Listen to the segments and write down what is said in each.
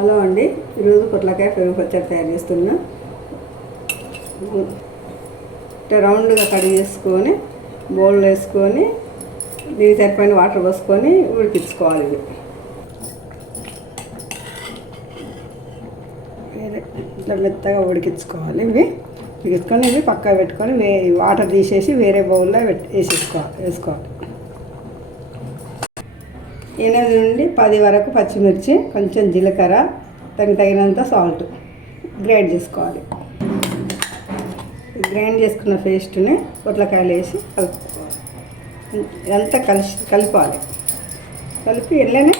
Hello అండి, ఈరోజు పొట్లకాయ పెరుగు పచ్చడి తయారు చేస్తున్నా. రౌండ్గా కట్ చేసుకొని బౌల్లో వేసుకొని దీనికి సరిపోయిన వాటర్ పోసుకొని ఉడికించుకోవాలి. ఇది ఇట్లా మెత్తగా ఉడికించుకోవాలి. ఉడికించుకొని ఇవి పక్కన పెట్టుకొని వాటర్ తీసేసి వేరే బౌల్లో వేసుకోవాలి. 8 నుండి 10 వరకు పచ్చిమిర్చి, కొంచెం జీలకర్ర, దానికి తగినంత సాల్ట్ గ్రైండ్ చేసుకోవాలి. గ్రైండ్ చేసుకున్న పేస్ట్ని పొట్లకాయలు వేసి కలుపుకోవాలి. ఇదంతా కలపాలి. కలిపి వెళ్ళనే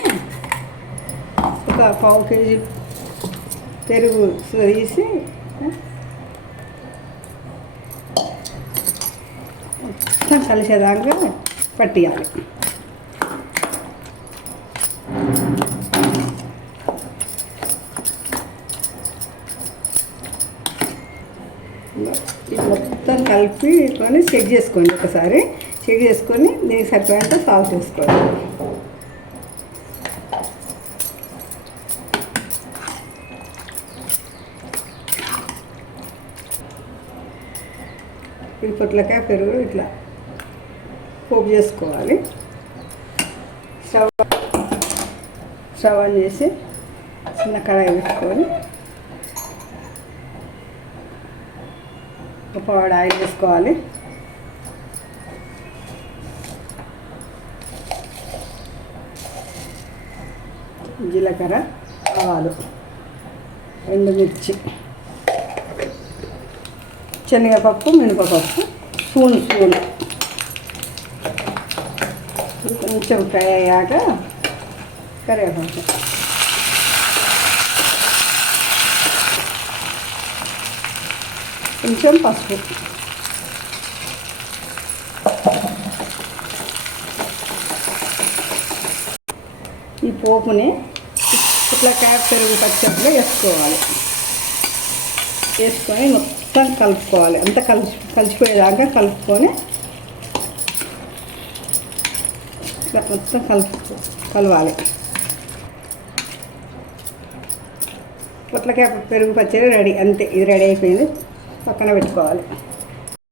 ఒక 1/4 kg పెరుగు తీసి మొత్తం కలిసేదాకా పట్టియాలి. మొత్తం కలిపి చెక్ చేసుకోండి. ఒకసారి చెక్ చేసుకొని దీనికి సరిపోయేంత సాల్ట్ వేసుకోవాలి. ఈ పొట్లకాయ పెరుగు ఇట్లా పోపు చేసుకోవాలి. స్టవ్ ఆన్ చేసి చిన్న కడాయి పెట్టుకొని ఒక పావు ఆయిల్ వేసుకోవాలి. జీలకర్ర, ఆవాలు, ఎండుమిర్చి, శనగపప్పు, మినపపప్పు స్పూన్ కొంచెం ఫ్రై అయ్యాక కరివేపాకు, కొంచెం పసుపు, ఈ పోపుని ఇట్లా పెరుగు పచ్చడిలో వేసుకోవాలి. వేసుకొని మొత్తం కలుపుకోవాలి. అంతా కలిసిపోయేదాకా కలుపుకొని ఇట్లా మొత్తం కలవాలి. పొట్లకాయ పెరుగు పచ్చడి రెడీ. అంతే, ఇది రెడీ అయిపోయింది. పక్కన పెట్టుకోవాలి.